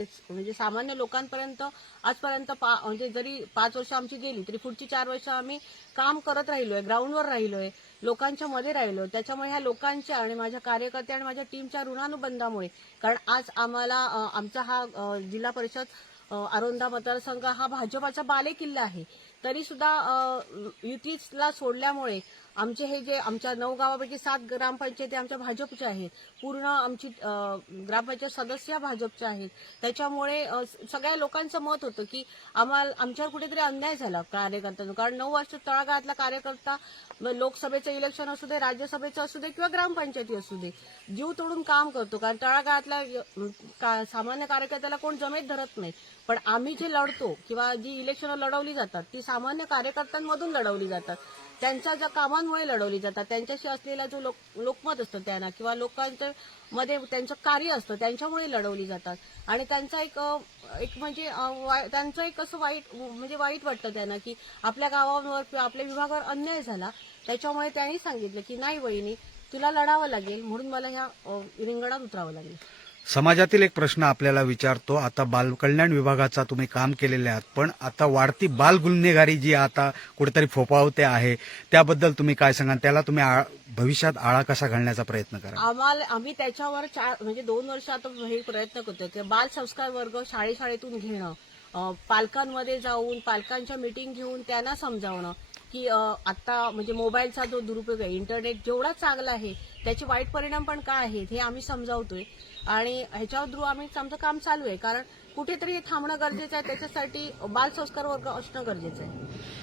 म्हणजे सामान्य लोकांपर्यंत आजपर्यंत म्हणजे जरी 5 वर्ष आमची गेली तरी पुढची 4 वर्ष आम्ही काम करत राहिलोय, ग्राउंडवर राहिलोय, लोकांच्या मध्ये राहिलोय. त्याच्यामुळे ह्या लोकांच्या आणि माझ्या कार्यकर्ते आणि माझ्या टीमच्या ऋणानुबंधामुळे, कारण आज आम्हाला आमचा हा जिल्हा परिषद आरोंदा मतदारसंघ हा भाजपाचा बालेकिल्ला आहे, तरी सुद्धा युतीला सोडल्यामुळे आमचे हे जे आमच्या 9 गावापैकी 7 ग्रामपंचायती आमच्या भाजपच्या आहेत, पूर्ण आमची ग्रामपंचायत सदस्य भाजपच्या आहेत. त्याच्यामुळे सगळ्या लोकांचं मत होतं की आमच्यावर कुठेतरी अन्याय झाला कार्यकर्त्यांना, कारण 9 वर्ष तळागाळातला कार्यकर्ता लोकसभेचं इलेक्शन असू दे, राज्यसभेचं असू दे किंवा ग्रामपंचायती असू दे, जीव तोडून काम करतो. कारण तळागाळातल्या सामान्य कार्यकर्त्याला कोण जमेत धरत नाही, पण आम्ही जे लढतो किंवा जी इलेक्शन लढवली जातात ती सामान्य कार्यकर्त्यांमधून लढवली जातात, त्यांच्या ज्या कामांमुळे लढवली जातात, त्यांच्याशी असलेला जो लोकमत असतं त्यांना किंवा लोकांच्या मध्ये त्यांचं कार्य असतं त्यांच्यामुळे लढवली जातात. आणि त्यांचा एक म्हणजे त्यांचं एक असं वाईट वाटतं त्यांना की आपल्या गावावर किंवा आपल्या विभागावर अन्याय झाला. त्याच्यामुळे त्यांनी सांगितलं की नाही वहिनी, तुला लढावं लागेल, म्हणून मला ह्या रिंगणात उतरावं लागेल. समाजातील एक प्रश्न आपल्याला विचारतो, आता बालकल्याण विभागाचा तुम्ही काम केलेले आहात, पण आता वाढती बाल गुन्हेगारी जी आता कुठेतरी फोफावते आहे, त्याबद्दल तुम्ही काय सांगाल? त्याला तुम्ही भविष्यात आळा कसा घालण्याचा प्रयत्न करा? आम्ही त्याच्यावर 2 वर्ष आता हे प्रयत्न करतोय की बाल संस्कार वर्ग शाळेतून घेणं, पालकांमध्ये जाऊन पालकांच्या मीटिंग घेऊन त्यांना समजावणं की आता म्हणजे मोबाईलचा जो दुरुपयोग आहे, इंटरनेट जेवढा चांगला आहे त्याचे वाईट परिणाम पण काय आहेत हे आम्ही समजावतोय. आणि ह्याच्यावर आमचं काम चालू आहे, कारण कुठेतरी हे थांबणं गरजेचं आहे. त्याच्यासाठी बाल संस्कार वर्ग असणं गरजेचं आहे.